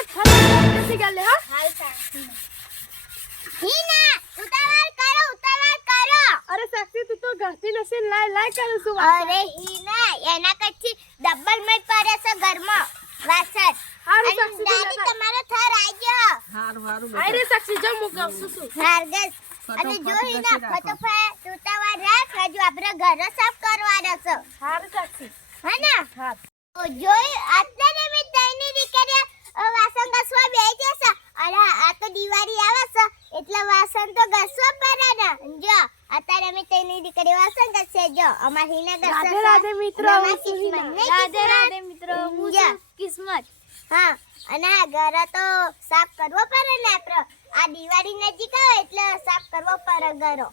ફટાફટ ફટાફટ ઘસી ગાલે હા હાલ હિના ઉતાવળ કરો ઉતાવળ કરો અરે સાક્ષી તું તો ઘસતી નથી લાય લાય કરું છું? અરે હિના એના કચ્છી ડબલ મય પડે છે ઘરમાં વાસણ હારું સાક્ષી દાદી તમારો થર આઈ હારું હારું આય સાક્ષી જો હું ઘસું છું હારગસ અને જો હિના ફટોફટ ઉતાવળ રાખ હજુ આપણે ઘર સાફ કરવાના છે. હારું સાક્ષી. હે ને હા તો જોઈ મેં તઈની દીકરીઓ અ, વાસણ ઘસવા બેસી જશે અને આ તો દિવાળી આવે છે એટલે વાસણ તો ઘસવા પડે ને જો અત્યારે અમે તઈની દીકરી વાસણ ઘસે જો અમાર હિના ઘસે રાધે રાધે મિત્રો રાધે રાધે મિત્રો હું કિસ્મત. હા અને આ ઘર તો સાફ કરવો પડે ને આપણે. આ દિવાળી નજીક આવે એટલે સાફ કરવો પડે ઘરો.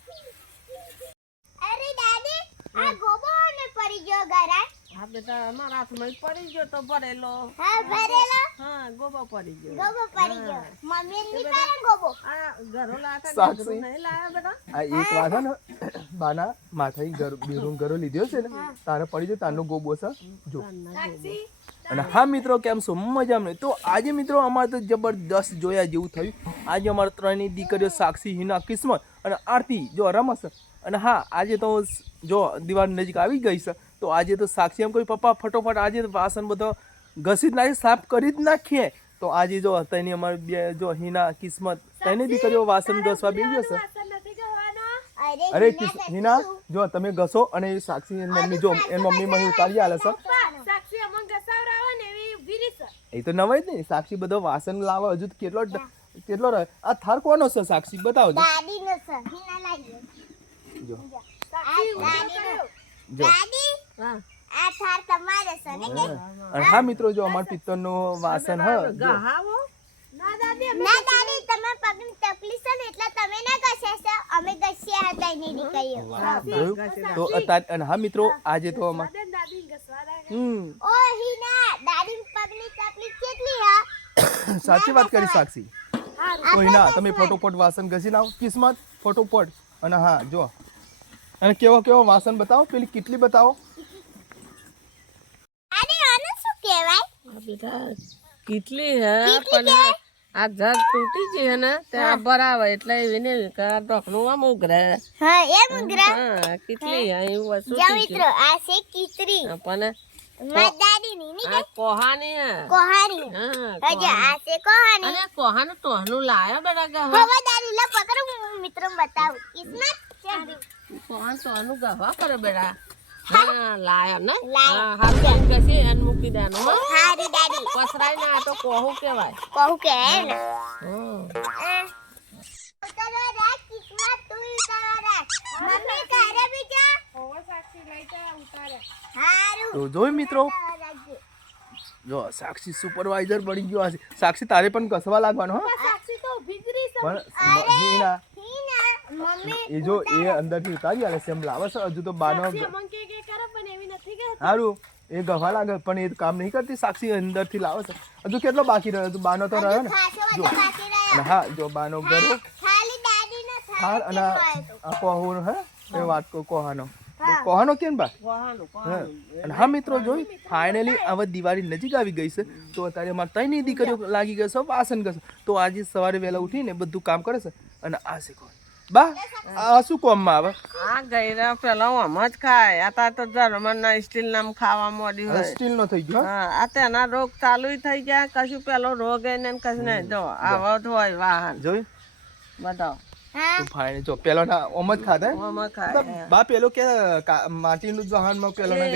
અરે દાદી આ ગોબો ને પડી ગયો ઘરા હા બેટા અમારા હાથમાં પડી ગયો તો ભરેલો. હા ભરેલો? હા ગોબો પડી ગયો. ગોબો પડી ગયો. મમ્મી ની પાડે ગોબો? આ ઘરો લાતા ઘરો નહીં લાયા બેટા આ એક વાર છે ને બાના માથાઈ ઘર બેરૂમ ઘરો લીધો છે ને તારે પડી ગયો તારનો ગોબો છે. જો. સાક્ષી અને હા મિત્રો કેમ છો? મજામાં નહીં તો આજે મિત્રો અમારે તો જબરદસ્ત જોયા જેવું થયું. આજે અમારે ત્રણેય દીકરીઓ સાક્ષી હિના કિસ્મત અને આરતી જો રમસ અને હા આજે તો જો દિવાળી નજીક આવી ગઈ છે. તો આજે તો સાક્ષી એમ કહ્યું પપ્પા ફટોફટ આજે વાસણ બધો ઘસી જ નાખી સાફ કરી જ નાખીએ. તો આજે જો તેની અમારી બે જો હિના કિસ્મત તેની દીકરીઓ વાસણ ઘસવા બે જશે. અરે હિના. જો તમે ઘસો અને એ સાક્ષી મમ્મી જો એ મમ્મી મને ઉતારી આલે છે. એ તો નવાય જ નહીં સાક્ષી બધો વાસણ લાવો હજુ તો કેટલો કેટલો રહે આ થાર કોનો છે સાક્ષી બતાવો જો. છે હિના લાગી જો. દાદી જો. દાદી? હા. આ થાર તમારે છે ને કે અને હા મિત્રો જો અમાર વાસણ હ ના દાદી અમે ના દાદી તમારા પગની તકલીફ છે ને એટલે તમે ના ઘસે છે. અમે ઘસ્યા હતા એની દીકરીઓ. તો અત્યારે અને હા મિત્રો આજે તો અમાર હમ. ઓ હિના દાદી પગની તકલીફ કેટલી હા? સાચી વાત કરી સાક્ષી. કોઈ ના તમે ફોટોફોટ વાસણ ઘસી લાવો કિસ્મત ફોટોફોટ. અને હા જો. અને કેવો કેવો વાસણ બતાવો પેલી કેટલી બતાવો અરે આને શું કહેવાય કેટલી હે પણ આ જગ તૂટી ગઈ હે ને તે આ ભરાવે એટલે એને ઢોકણું આમ ઉઘરે. હા એ મુંગરા હા કેટલી હે એવું વસ્તુ જો મિત્રો આ છે કિતરી પણ કોહાની ગહવા કરે બેટા. હા લાયો ને હા હારું કસી એને મૂકી દેવાનું હો હારી દાદી પસરાય ના તો કોહું કહેવાય કહું કે હે ને હમ. ઉતારવા રાખ કિસ્મત તું ઉતારવા રાખ મમ્મી તારે બી જા સાક્ષી લઈ જા ઉતારે હારું તો જોયું મિત્રો. જો સાક્ષી સુપરવાઇઝર બની ગયો હશે સાક્ષી તારે પણ કસવા લાગવાનો હો? સાક્ષી તો ઊભી જ રહી છે પણ મ- હિના હિના મમ્મી એ જો એ અંદરથી ઉતારી આલે છે એમ લાવે છે હજુ તો બાનો સારું એ ગવા લાગે પણ એ કામ નહીં કરતી સાક્ષી અંદરથી લાવે છે. હજુ કેટલો બાકી રહ્યો? તું બાનો તો રહ્યો ને? જો. અને હા જો બાનો ગરો ખાલી હાર અને આ કોહુનો હે? એ વાત કહું કોહાનો. કોહાનો કેમ બા અને હા મિત્રો જોઈ ફાઇનલી હવે દિવાળી નજીક આવી ગઈ છે. તો અત્યારે અમારે ત્રણેય દીકરીઓ લાગી ગયો છે વાસન કરશે તો આજે સવારે વહેલા ઉઠીને બધું કામ કરે છે. અને આ શીખો. બા આ શું કોમમાં આવે? આ ગયરા પેલા આમ જ ખાય. આ તો જર્મન ના સ્ટીલ નામ ખાવા મોડી હોય. સ્ટીલ નો થઈ ગયો હા? હા આ તેના રોગ ચાલુ થઈ ગયા. કશું પેલો રોગ એને કશું નહીં. જો આવો જ હોય વાહન. જોયું? બતાવો. હા. તો ફાઇનલ જો પેલો ના ઓમ જ ખાતા હે? આમાં તો ખાય બા પેલો કે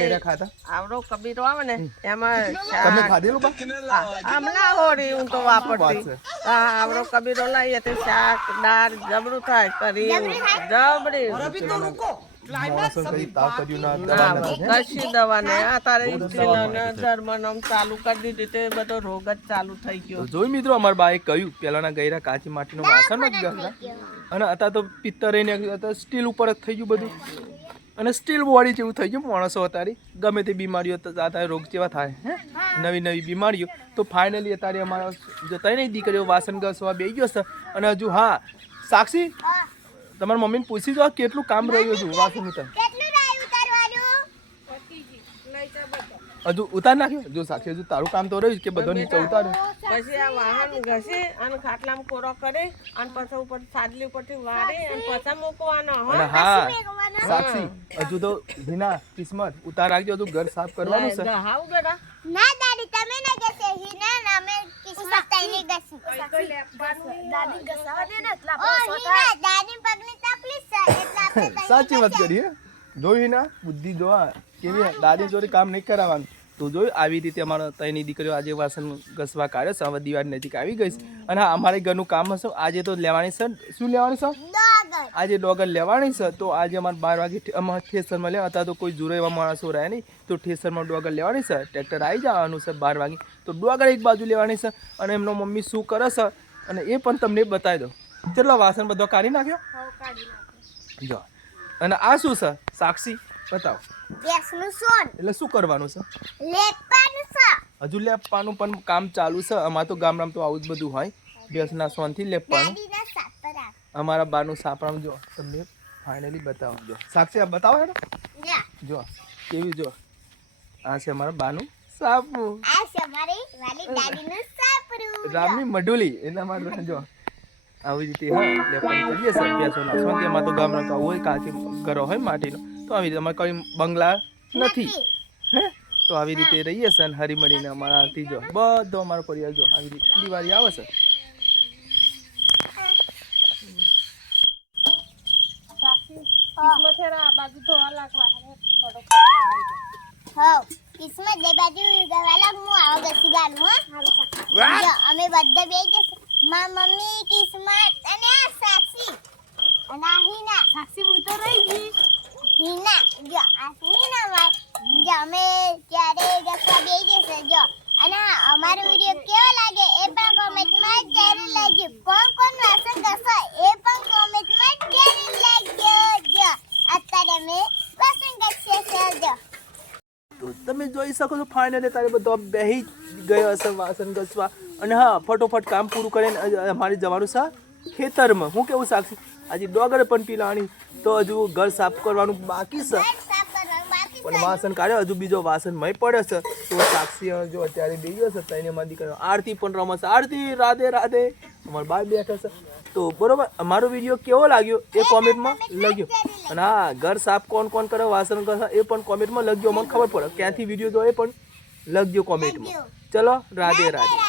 ના ખાતા આવડો કબીરો આવે ને એમાં તમે ખાધેલું બા? હમણાં હોડી હું તો વાપરતી. હા આવડો કબીરો લઈએ તો શાક દાળ જબરું થાય કરી જબરી માણસો કઈ તાવ કર્યું ના? દવા નથી કશી દવા ને અત્યારે સ્ટીલ અને ચાલુ કરી દીધી તે બધો રોગ જ ચાલુ થઈ ગયો. તો મિત્રો અમારા બાએ કહ્યું પેલાના ગયરા કાચી માટીનો વાસણ જ ગયા. અને અત્યારે તો પિત્તર એને સ્ટીલ ઉપર જ થઈ ગયું બધું. અને સ્ટીલ બોડી જેવું થઈ ગયું માણસો અત્યારે. ગમે તે બીમારીઓ તો અત્યારે રોગ જેવા થાય હે? નવી નવી બીમારીઓ. તો ફાઇનલી અત્યારે અમારા જતા નહીં દીકરીઓ વાસણ ઘસવા બે ગયો છે. અને હજુ હા સાક્ષી. તમારા મમ્મીને પૂછી જો કેટલું કામ રહ્યું હતું વાસુ ઉતાર હજુ ઉતાર નાખ્યો? જો સાક્ષી હજુ તારું કામ તો રહ્યું કે બધો નીચે ઉતારે પછી આ વાહન ઘસી અને ખાટલામાં કોરો કરે અને પછી ઉપર સાદલી ઉપરથી વાળે અને પછી મૂકવાનો હો? હા સાક્ષી હજુ તો હિના કિસ્મત. ઉતાર રાખજો હજુ ઘર સાફ કરવાનું છે. હાવ બેટા ના દાદી તમે ના ગસે હિના ના કિસ્મત તઈને ગસી દાદી ગસાવા દે ને એટલા હિના દાદી પગની તકલીફ છે એટલા આપણે સાચી વાત કરી હે? જોઈ ના બુદ્ધિ જોવા કેવી દાદી જોડે કામ નહીં કરાવવાનું. તો જોયું આવી રીતે અમારો ત્રણની દીકરીઓ આજે વાસણ ઘસવા કાઢે છે હવે દિવાળી નજીક આવી ગઈ છે. અને હા અમારે ઘરનું કામ હશે આજે તો લેવાની છે શું લેવાની છે? આજે ડોગર લેવાની છે તો આજે અમારે બાર વાગે અમારે ઠેસરમાં લેવા હતા તો કોઈ જુરો એવા માણસો રહે નહીં તો ઠેસરમાં ડોગર લેવાની છે ટ્રેક્ટર આવી જવાનું છે બાર વાગે. તો ડોગર એક બાજુ લેવાની છે અને એમનો મમ્મી શું કરે છે અને એ પણ તમને બતાવી દો કેટલો વાસણ બધો કાઢી નાખ્યો. જો. અને આ શું છે? સાક્ષી? બતાવો. ગેસનું સોન. એટલે શું કરવાનું છે? લેપવાનું છે. હજુ લેપવાનું પણ કામ ચાલુ છે. અમાર તો ગામડામાં તો આવું જ બધું હોય. ભેંસના સોનથી લેપવાનું. અમારા બાનું સાપરામ જો તમને ફાઇનલી બતાવો જો. સાક્ષી આ બતાવો હેડો. જો. કેવી જો. આ છે અમારા બાનું સાપુ આ છે અમારી વાલી દાદીનું સાપરું. રામની મઢુલી એના માટે જો આવી રીતે હા લેપન કરીએ છે ભેંસોના સોન તેમાં તો ગામડા તો હોય કાચી ઘરો હોય માટીનો. તો આવી રીતે અમારે કોઈ બંગલા નથી. હે? તો આવી રીતે રહીએ છે અને હરીમળીને અમારા આરતી જો બધો અમારો પરિવાર જો આવી રીતે દિવાળી આવે છે અમે બધા બે જશે મા મમ્મી કિસ્મત અને સાક્ષી. અને આ હિના. સાક્ષી હું તો રહી ગઈ. હિના જો, આ છે હિના માર જો, અમે ક્યારે ગસવા બે જશે, જો. અને અમારો વીડિયો કેવો લાગે એ પણ કોમેન્ટમાં જરૂર લખજો. કોણ કોણ વાસણ ઘસો એ પણ કોમેન્ટમાં જરૂર લખજો, જો. અત્યારે અમે વાસણ ઘસીએ છીએ જો. તો તમે જોઈ શકો છો ફાઇનલી તારે બધો બેહી ગયો હશે વાસણ ઘસવા. અને હા, ફટોફટ કામ પૂરું કરીને અમારે જવાનું છે ખેતરમાં. હું કેવું સાક્ષી? આજે ડોગર પણ પીલાણી તો હજુ ઘર સાફ કરવાનું બાકી છે. પણ વાસણ કાઢ્યો હજુ બીજો વાસણ મય પડે છે. તો સાક્ષી જો અત્યારે બેસી છે તેને માં દીકરો આરતી પણ રમશે. આરતી રાધે રાધે. અમાર બાર બેઠા છે. તો બરોબર અમારો વીડિયો કેવો લાગ્યો એ કોમેન્ટમાં લખ્યો. અને હા ઘર સાફ કોણ કોણ કરે વાસણ કરે એ પણ કોમેન્ટમાં લખજો મને ખબર પડે. ક્યાંથી વીડિયો જો એ પણ લખજો કોમેન્ટમાં. ચલો રાધે રાધે.